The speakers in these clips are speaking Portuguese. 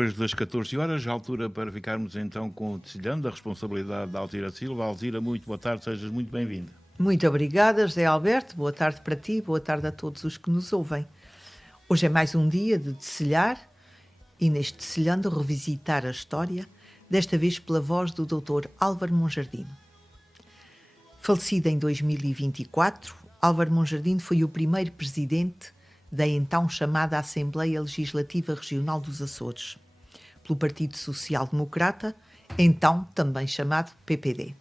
Depois das 14 horas, a altura para ficarmos então com o decilhando da responsabilidade da Alzira Silva. Alzira, muito boa tarde, sejas muito bem-vinda. Muito obrigada, José Alberto. Boa tarde para ti, boa tarde a todos os que nos ouvem. Hoje é mais um dia de decilhar e neste decilhando revisitar a história, desta vez pela voz do Dr. Álvaro Monjardino. Falecido em 2024, Álvaro Monjardino foi o primeiro presidente da então chamada Assembleia Legislativa Regional dos Açores, pelo Partido Social Democrata, então também chamado PPD.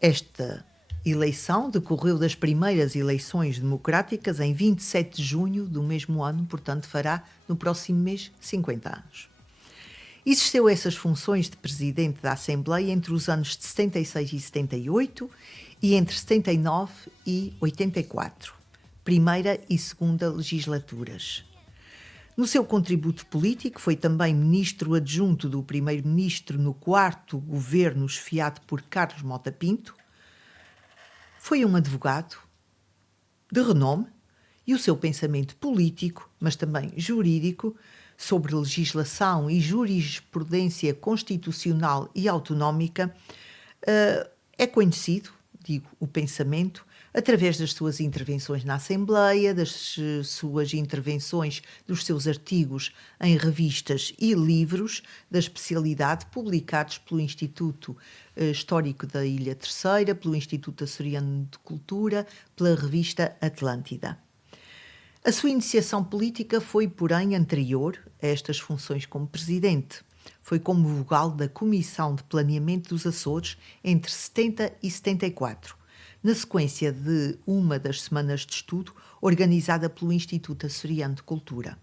Esta eleição decorreu das primeiras eleições democráticas em 27 de junho do mesmo ano, portanto fará no próximo mês 50 anos. Exerceu essas funções de presidente da Assembleia entre os anos de 76 e 78 e entre 79 e 84, primeira e segunda legislaturas. No seu contributo político, foi também ministro adjunto do primeiro-ministro no 4º governo esfiado por Carlos Mota Pinto. Foi um advogado de renome e o seu pensamento político, mas também jurídico, sobre legislação e jurisprudência constitucional e autonómica, é conhecido, digo, o pensamento, através das suas intervenções na Assembleia, das suas intervenções, dos seus artigos em revistas e livros da especialidade publicados pelo Instituto Histórico da Ilha Terceira, pelo Instituto Açoriano de Cultura, pela revista Atlântida. A sua iniciação política foi, porém, anterior a estas funções como presidente. Foi como vogal da Comissão de Planeamento dos Açores entre 70 e 74, na sequência de uma das semanas de estudo organizada pelo Instituto Açoriano de Cultura.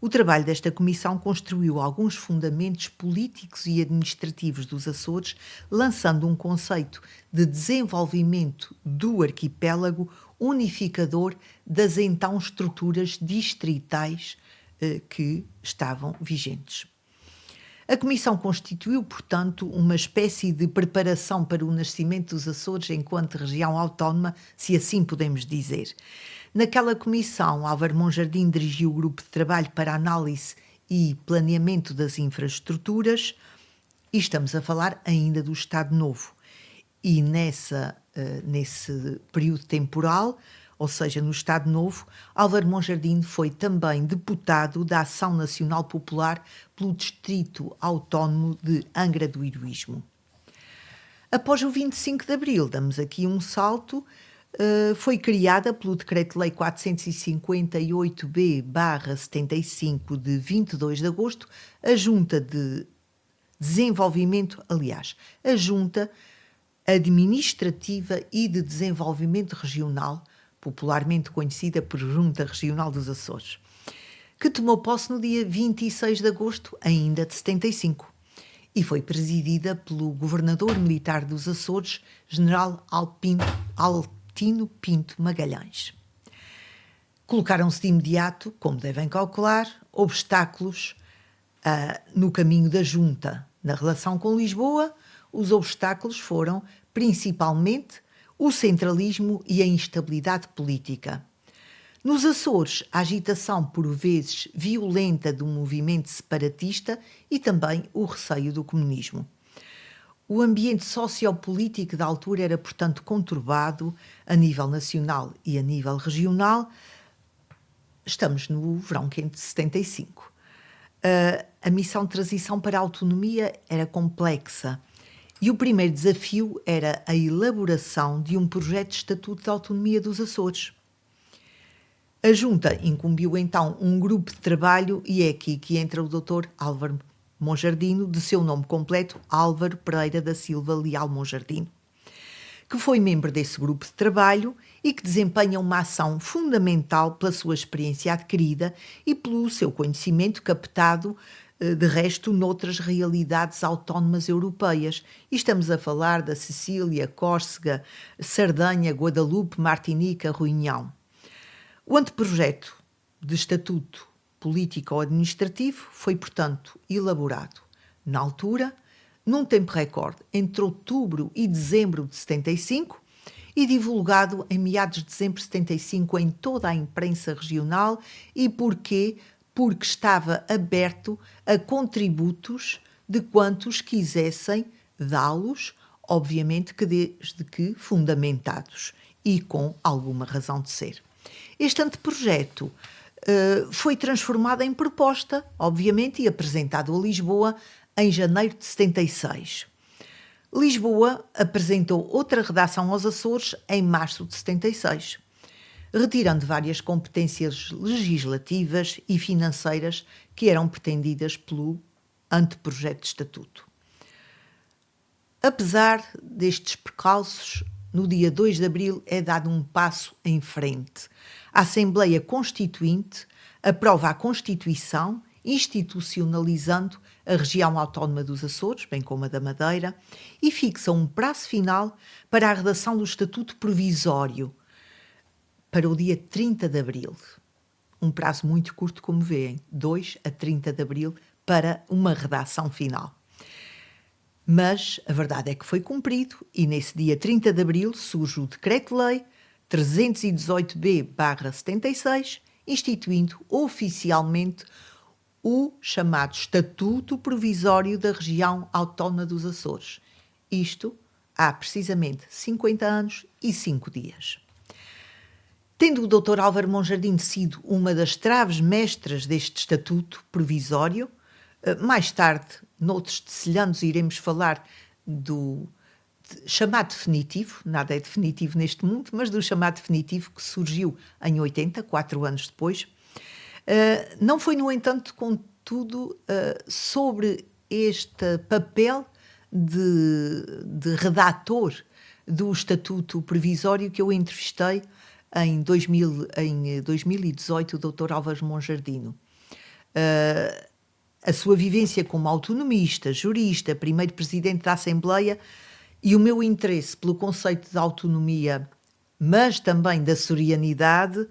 O trabalho desta comissão construiu alguns fundamentos políticos e administrativos dos Açores, lançando um conceito de desenvolvimento do arquipélago unificador das então estruturas distritais que estavam vigentes. A Comissão constituiu, portanto, uma espécie de preparação para o nascimento dos Açores enquanto região autónoma, se assim podemos dizer. Naquela comissão, Álvaro Monjardino dirigiu o grupo de trabalho para análise e planeamento das infraestruturas, e estamos a falar ainda do Estado Novo. E nesse período temporal, ou seja, no Estado Novo, Álvaro Monjardino foi também deputado da Ação Nacional Popular pelo Distrito Autónomo de Angra do Heroísmo. Após o 25 de Abril, damos aqui um salto, foi criada pelo Decreto-Lei 458-B/75 de 22 de agosto a Junta de Desenvolvimento, a Junta Administrativa e de Desenvolvimento Regional, popularmente conhecida por Junta Regional dos Açores, que tomou posse no dia 26 de agosto, ainda de 75, e foi presidida pelo governador militar dos Açores, General Altino Pinto Magalhães. Colocaram-se de imediato, como devem calcular, obstáculos no caminho da Junta. Na relação com Lisboa, os obstáculos foram, principalmente, o centralismo e a instabilidade política. Nos Açores, a agitação por vezes violenta do movimento separatista e também o receio do comunismo. O ambiente sociopolítico da altura era, portanto, conturbado a nível nacional e a nível regional. Estamos no verão quente de 75. A missão de transição para a autonomia era complexa. E o primeiro desafio era a elaboração de um projeto de Estatuto de Autonomia dos Açores. A Junta incumbiu então um grupo de trabalho e é aqui que entra o Dr. Álvaro Monjardino, de seu nome completo, Álvaro Pereira da Silva Leal Monjardino, que foi membro desse grupo de trabalho e que desempenha uma ação fundamental pela sua experiência adquirida e pelo seu conhecimento captado de resto, noutras realidades autónomas europeias. E estamos a falar da Sicília, Córsega, Sardenha, Guadalupe, Martinica, Réunion. O anteprojeto de Estatuto Político-Administrativo foi, portanto, elaborado na altura, num tempo recorde, entre outubro e dezembro de 75, e divulgado em meados de dezembro de 75 em toda a imprensa regional. E porquê? porque estava aberto a contributos de quantos quisessem dá-los, obviamente que desde que fundamentados e com alguma razão de ser. Este anteprojeto foi transformado em proposta, obviamente, e apresentado a Lisboa em janeiro de 76. Lisboa apresentou outra redação aos Açores em março de 76, retirando várias competências legislativas e financeiras que eram pretendidas pelo anteprojeto de estatuto. Apesar destes percalços, no dia 2 de abril é dado um passo em frente. A Assembleia Constituinte aprova a Constituição, institucionalizando a região autónoma dos Açores, bem como a da Madeira, e fixa um prazo final para a redação do Estatuto Provisório, para o dia 30 de abril. Um prazo muito curto, como veem, 2 a 30 de abril para uma redação final. Mas a verdade é que foi cumprido e nesse dia 30 de abril surge o Decreto-Lei 318-B/76, instituindo oficialmente o chamado Estatuto Provisório da Região Autónoma dos Açores. Isto há precisamente 50 anos e 5 dias. Tendo o Dr. Álvaro Monjardim sido uma das traves mestras deste Estatuto Provisório, mais tarde, noutros decilhandos, iremos falar do chamado definitivo, nada é definitivo neste mundo, mas do chamado definitivo que surgiu em 80, 4 anos depois. Não foi, no entanto, contudo, sobre este papel de redator do Estatuto Provisório que eu entrevistei em 2018 o Dr. Álvaro Monjardim. A sua vivência como autonomista, jurista, primeiro presidente da Assembleia e o meu interesse pelo conceito de autonomia, mas também da açorianidade,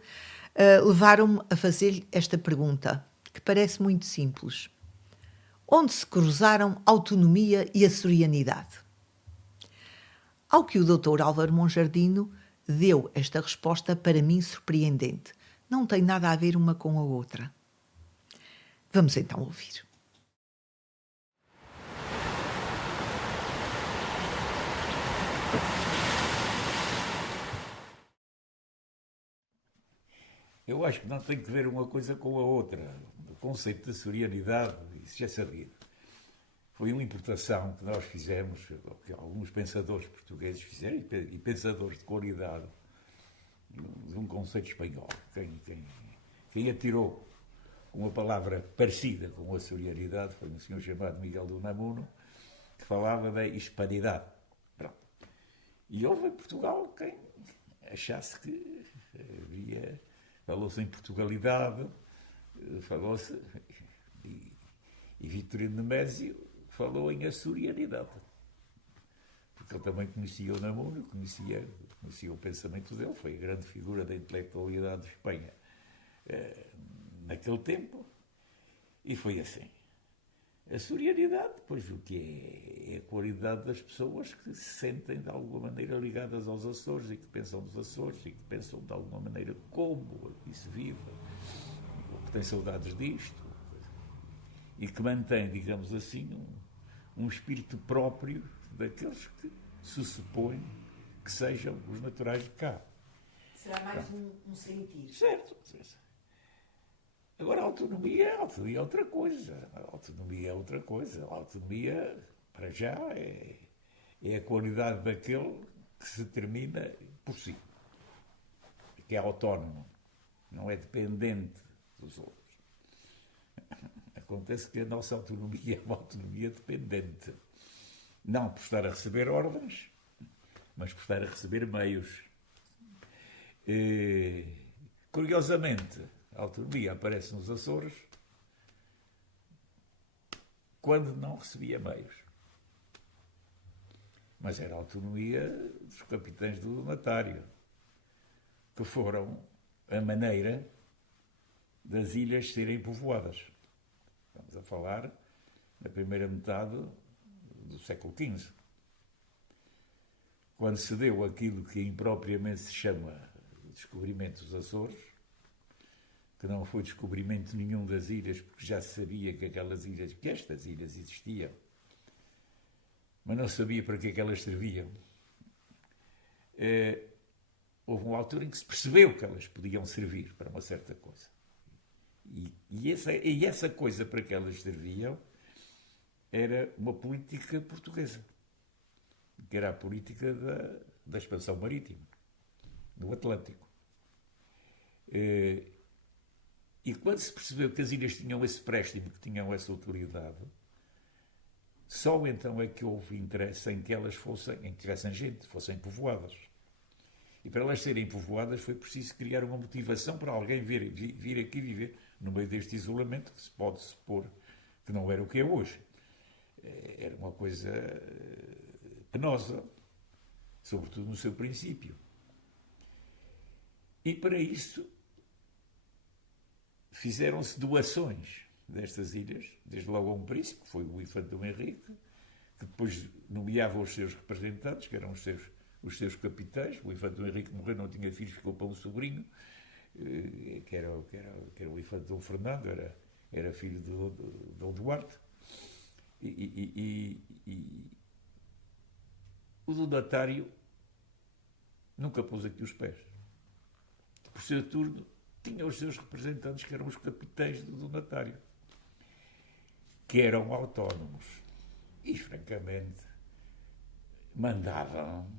levaram-me a fazer-lhe esta pergunta, que parece muito simples. Onde se cruzaram autonomia e açorianidade? Ao que o Dr. Álvaro Monjardim deu esta resposta para mim surpreendente. Não tem nada a ver uma com a outra. Vamos então ouvir. Eu acho que não tem que ver uma coisa com a outra. O conceito de açorianidade, isso já é sabido. Foi uma importação que nós fizemos, que alguns pensadores portugueses fizeram, e pensadores de qualidade, de um conceito espanhol. Quem atirou com uma palavra parecida com a açorianidade foi um senhor chamado Miguel de Unamuno, que falava da hispanidade. Pronto. E houve em Portugal quem achasse que havia... Falou-se em Portugalidade, falou-se... E Vitorino Nemésio falou em açorianidade. Porque ele também conhecia o Unamuno, conhecia o pensamento dele, foi a grande figura da intelectualidade de Espanha naquele tempo, e foi assim. A açorianidade, pois o que é a qualidade das pessoas que se sentem de alguma maneira ligadas aos Açores e que pensam nos Açores e que pensam de alguma maneira como aqui se vive, ou que têm saudades disto, e que mantém, digamos assim, um espírito próprio daqueles que se supõe que sejam os naturais de cá. Será mais um sentir. Certo. Agora, a autonomia é outra coisa. A autonomia, para já, é a qualidade daquele que se determina por si. Que é autónomo. Não é dependente dos outros. Acontece que a nossa autonomia é uma autonomia dependente. Não por estar a receber ordens, mas por estar a receber meios. Curiosamente, a autonomia aparece nos Açores quando não recebia meios. Mas era a autonomia dos capitães do donatário, que foram a maneira das ilhas serem povoadas. Estamos a falar na primeira metade do século XV, quando se deu aquilo que impropriamente se chama o descobrimento dos Açores, que não foi descobrimento nenhum das ilhas, porque já se sabia que estas ilhas existiam, mas não sabia para que é que elas serviam. Houve uma altura em que se percebeu que elas podiam servir para uma certa coisa. E essa coisa para que elas serviam era uma política portuguesa, que era a política da expansão marítima, do Atlântico. E quando se percebeu que as ilhas tinham esse préstimo, que tinham essa utilidade, só então é que houve interesse em que elas em que tivessem gente, fossem povoadas. E para elas serem povoadas foi preciso criar uma motivação para alguém vir aqui viver no meio deste isolamento, que se pode supor que não era o que é hoje. Era uma coisa penosa, sobretudo no seu princípio. E para isso fizeram-se doações destas ilhas, desde logo a um príncipe, que foi o infante Dom Henrique, que depois nomeava os seus representantes, que eram os seus capitães. O infante Dom Henrique morreu, não tinha filhos, ficou para um sobrinho, que era o infante Dom Fernando, era filho de Dom Duarte. E o donatário nunca pôs aqui os pés. Por seu turno, tinha os seus representantes, que eram os capitães do donatário, que eram autónomos e, francamente, mandavam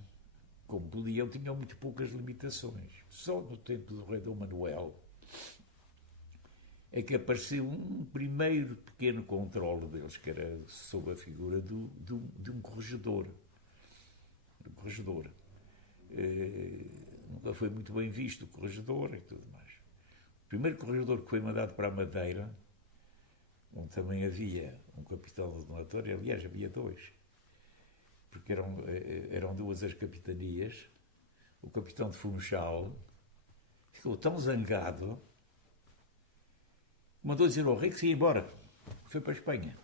como podiam, tinham muito poucas limitações. Só no tempo do rei Dom Manuel é que apareceu um primeiro pequeno controle deles, que era sob a figura de um corregedor. Nunca foi muito bem visto o corregedor e tudo mais. O primeiro corregedor que foi mandado para a Madeira, onde também havia um capitão do donatório, aliás, havia dois, porque eram duas as capitanias. O capitão de Funchal ficou tão zangado, mandou dizer ao rei que se ia embora, foi para a Espanha.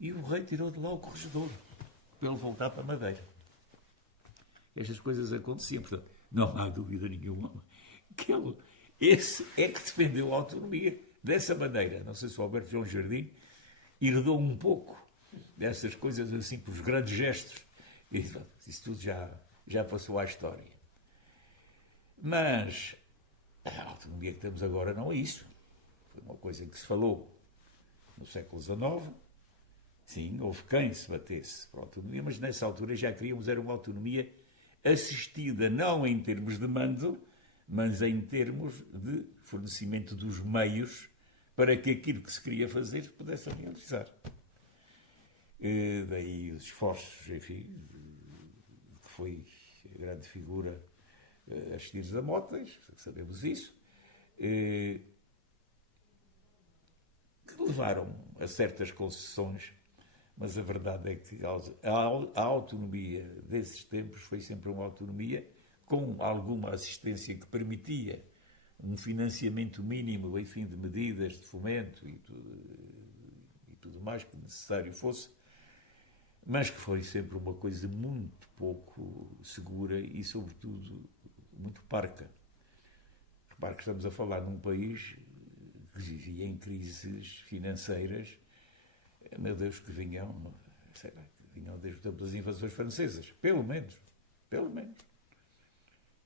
E o rei tirou de lá o corregedor, para ele voltar para a Madeira. Estas coisas aconteciam, portanto, não há dúvida nenhuma que esse é que defendeu a autonomia dessa maneira. Não sei se o Alberto João Jardim herdou um pouco dessas coisas assim, por os grandes gestos. Isso tudo já passou à história. Mas a autonomia que temos agora não é isso. Foi uma coisa que se falou no século XIX. Sim, houve quem se batesse por autonomia, mas nessa altura já queríamos era uma autonomia assistida não em termos de mando, mas em termos de fornecimento dos meios para que aquilo que se queria fazer pudesse realizar. Daí os esforços, enfim, que foi a grande figura Aristides da Motas, sabemos isso, que levaram a certas concessões, mas a verdade é que a autonomia desses tempos foi sempre uma autonomia com alguma assistência que permitia um financiamento mínimo, enfim, de medidas de fomento e tudo mais que necessário fosse, mas que foi sempre uma coisa muito pouco segura e, sobretudo, muito parca. Repare que estamos a falar num país que vivia em crises financeiras, meu Deus, que vinham, sei lá, vinham desde o tempo das invasões francesas, pelo menos.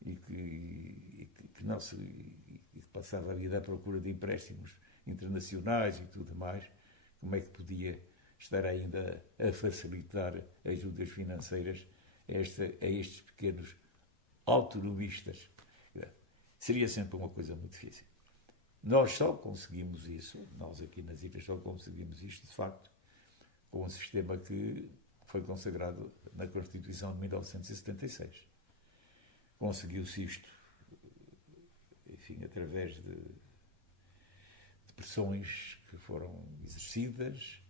E que não se e que passava a vida à procura de empréstimos internacionais e tudo mais. Como é que podia estar ainda a facilitar ajudas financeiras a estes pequenos autonomistas? Seria sempre uma coisa muito difícil. Nós só conseguimos isso, nós aqui nas ilhas só conseguimos isto, de facto, com um sistema que foi consagrado na Constituição de 1976. Conseguiu-se isto, enfim, através de pressões que foram exercidas,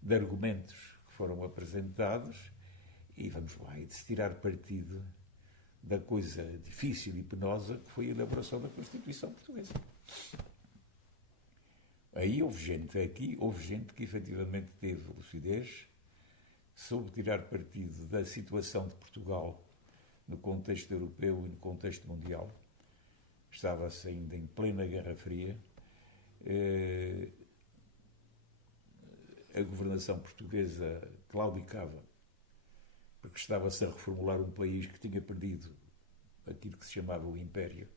de argumentos que foram apresentados, e vamos lá, e de se tirar partido da coisa difícil e penosa que foi a elaboração da Constituição Portuguesa. Aí houve gente que efetivamente teve lucidez, soube tirar partido da situação de Portugal no contexto europeu e no contexto mundial, estava-se ainda em plena Guerra Fria, a governação portuguesa claudicava, porque estava-se a reformular um país que tinha perdido aquilo que se chamava o Império,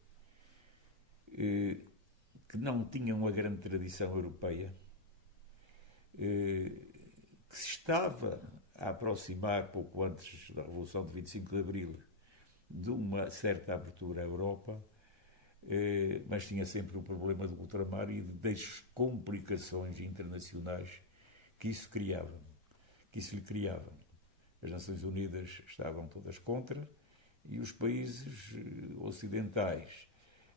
que não tinha uma grande tradição europeia, que se estava a aproximar, pouco antes da Revolução de 25 de Abril, de uma certa abertura à Europa, mas tinha sempre o problema do ultramar e das complicações internacionais que isso criava, que isso lhe criava. As Nações Unidas estavam todas contra e os países ocidentais,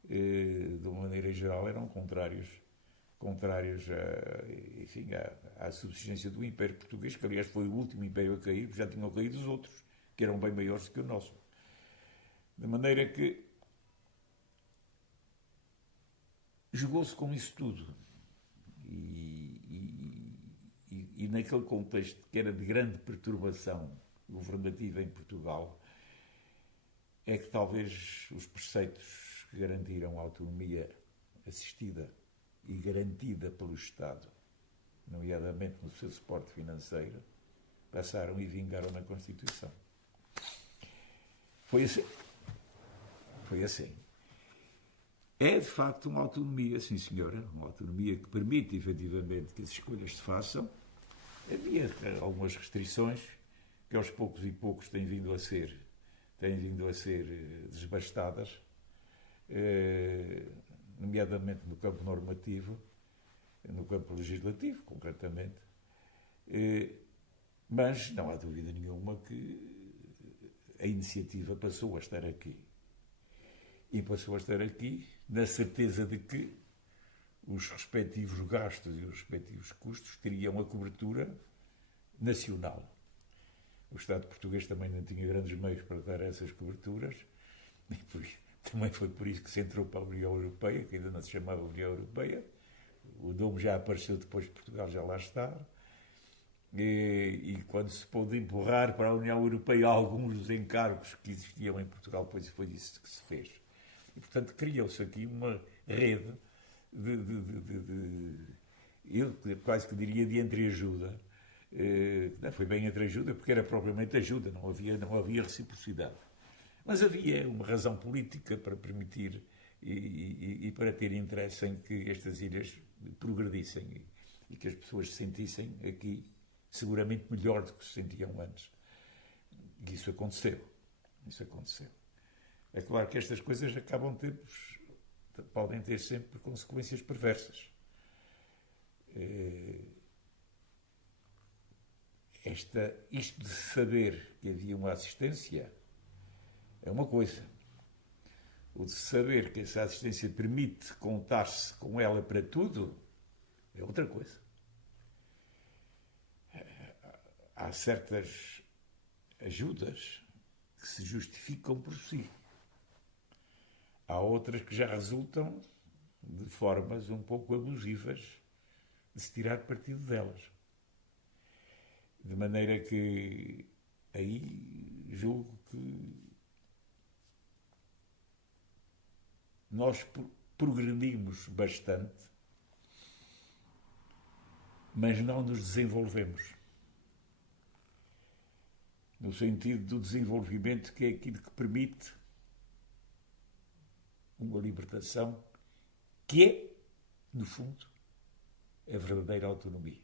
de uma maneira geral, eram contrários à subsistência do Império Português, que aliás foi o último império a cair, porque já tinham caído os outros, que eram bem maiores do que o nosso. De maneira que jogou-se com isso tudo. E naquele contexto que era de grande perturbação governativa em Portugal, é que talvez os preceitos que garantiram a autonomia assistida e garantida pelo Estado, nomeadamente no seu suporte financeiro, passaram e vingaram na Constituição. Foi assim. Foi assim. É, de facto, uma autonomia, sim senhora, uma autonomia que permite, efetivamente, que as escolhas se façam. Havia algumas restrições que aos poucos e poucos têm vindo a ser desbastadas, nomeadamente no campo normativo, no campo legislativo, concretamente. Mas não há dúvida nenhuma que a iniciativa passou a estar aqui. E passou a estar aqui na certeza de que os respectivos gastos e os respectivos custos teriam a cobertura nacional. O Estado português também não tinha grandes meios para dar essas coberturas, e também foi por isso que se entrou para a União Europeia, que ainda não se chamava União Europeia. O nome já apareceu depois de Portugal, já lá está. E quando se pôde empurrar para a União Europeia alguns dos encargos que existiam em Portugal, depois foi isso que se fez. E, portanto, criou-se aqui uma rede eu quase que diria de entreajuda. Não foi bem entreajuda, porque era propriamente ajuda, não havia reciprocidade. Mas havia uma razão política para permitir e para ter interesse em que estas ilhas progredissem e que as pessoas se sentissem aqui seguramente melhor do que se sentiam antes. E isso aconteceu. Isso aconteceu. É claro que estas coisas podem ter sempre consequências perversas. Isto de saber que havia uma assistência é uma coisa. O de saber que essa assistência permite contar-se com ela para tudo é outra coisa. Há certas ajudas que se justificam por si. Há outras que já resultam de formas um pouco abusivas de se tirar partido delas. De maneira que aí julgo que nós progredimos bastante, mas não nos desenvolvemos. No sentido do desenvolvimento, que é aquilo que permite uma libertação que é, no fundo, a verdadeira autonomia.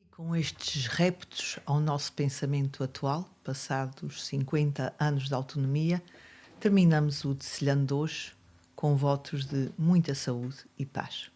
E com estes reptos ao nosso pensamento atual, passados 50 anos de autonomia, terminamos o Decilhando de hoje com votos de muita saúde e paz.